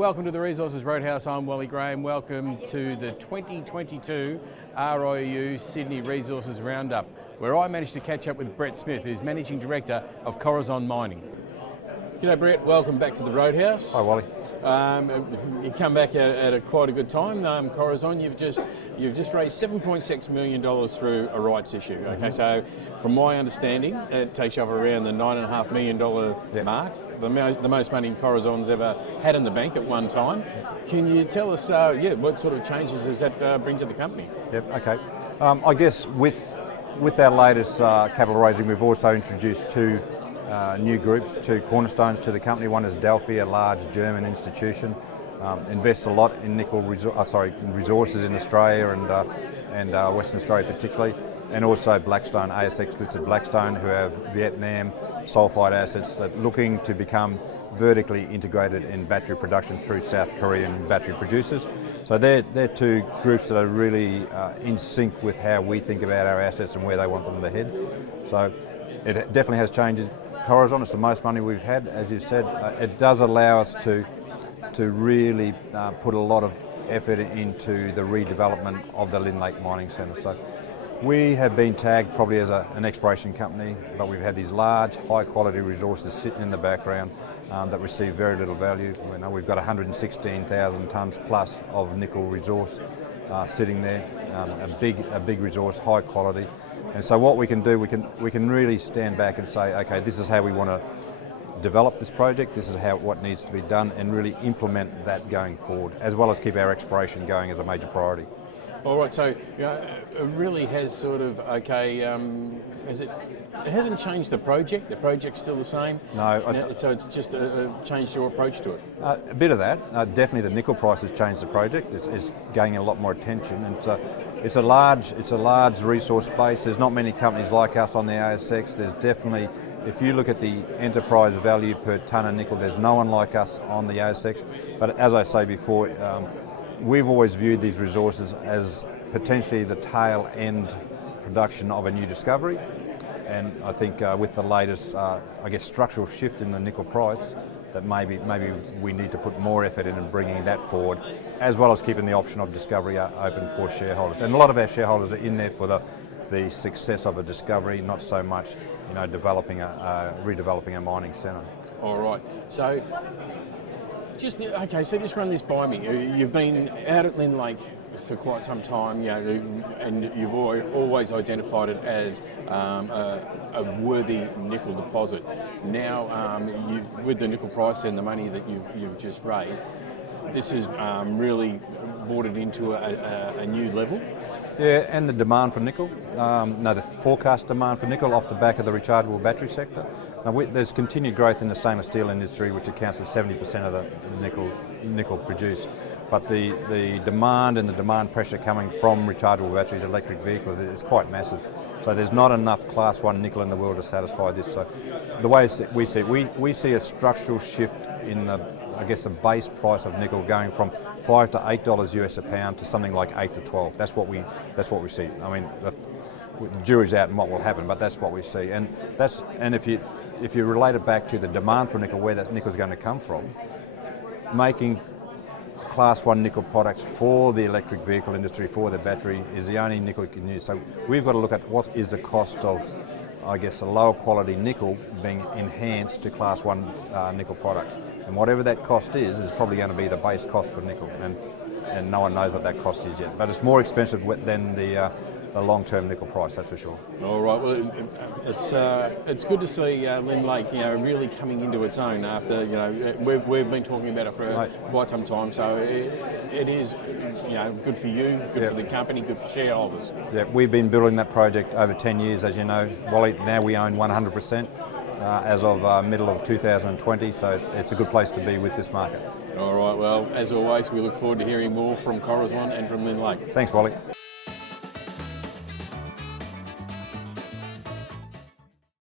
welcome to the Resources Roadhouse. I'm Wally Graham. Welcome to the 2022 RIU Sydney Resources Roundup, where I managed to catch up with Brett Smith, who's Managing Director of Corazon Mining. G'day Brett, welcome back to the Roadhouse. Hi Wally. You come back at quite a good time. Corazon, you've just raised $7.6 million through a rights issue. Okay, so from my understanding, it takes you up around the $9.5 million mark. The most money Corazon's ever had in the bank at one time. Can you tell us, what sort of changes does that bring to the company? Yep. Okay. I guess with our latest capital raising, we've also introduced two new groups, two cornerstones to the company. One is Delphi, a large German institution, invests a lot in nickel resources in Australia and Western Australia particularly, and also Blackstone, ASX listed Blackstone, who have Vietnam sulphide assets that looking to become vertically integrated in battery production through South Korean battery producers. So they're two groups that are really in sync with how we think about our assets and where they want them to head. So it definitely has changed Corazon. It's the most money we've had, as you said. It does allow us to really put a lot of effort into the redevelopment of the Lynne Lake mining centre. So we have been tagged probably as an exploration company, but we've had these large, high-quality resources sitting in the background that receive very little value. We've got 116,000 tonnes plus of nickel resource sitting there, a big resource, high quality. And so what we can do, we can really stand back and say, okay, this is how we want to develop this project, this is what needs to be done, and really implement that going forward, as well as keep our exploration going as a major priority. All right, so it really has sort of, it hasn't changed the project? The project's still the same? No. So it's just changed your approach to it? A bit of that. Definitely the nickel price has changed the project. It's gaining a lot more attention, and it's a large resource base. There's not many companies like us on the ASX. There's definitely, if you look at the enterprise value per tonne of nickel, there's no one like us on the ASX. But as I say before, we've always viewed these resources as potentially the tail end production of a new discovery, and I think with the latest, structural shift in the nickel price, that maybe we need to put more effort in bringing that forward, as well as keeping the option of discovery open for shareholders. And a lot of our shareholders are in there for the success of a discovery, not so much, redeveloping a mining centre. All right. So just run this by me. You've been out at Lynne Lake for quite some time, and you've always identified it as a worthy nickel deposit. Now, with the nickel price and the money that you've just raised, this has really brought it into a new level. Yeah, and the demand for nickel, the forecast demand for nickel off the back of the rechargeable battery sector. Now, there's continued growth in the stainless steel industry, which accounts for 70% of the nickel produced. But the demand and the demand pressure coming from rechargeable batteries, electric vehicles, is quite massive. So there's not enough Class 1 nickel in the world to satisfy this. So the way we see it, we see a structural shift in the base price of nickel going from $5 to $8 US a pound to something like 8 to 12. That's what we see. I mean, the jury's out on what will happen, but that's what we see. And if you relate it back to the demand for nickel, where that nickel is going to come from, making Class 1 nickel products for the electric vehicle industry, for the battery, is the only nickel you can use. So we've got to look at what is the cost of, a lower quality nickel being enhanced to Class 1 nickel products. And whatever that cost is probably going to be the base cost for nickel. And no one knows what that cost is yet. But it's more expensive than the long-term nickel price, that's for sure. All right. Well, it's good to see Lynne Lake, really coming into its own after, we've been talking about it for quite some time. So it is, good for you, good for the company, good for shareholders. Yeah, we've been building that project over 10 years, as you know, Wally. Now we own 100% as of middle of 2020. So it's a good place to be with this market. All right. Well, as always, we look forward to hearing more from Corazon and from Lynne Lake. Thanks, Wally.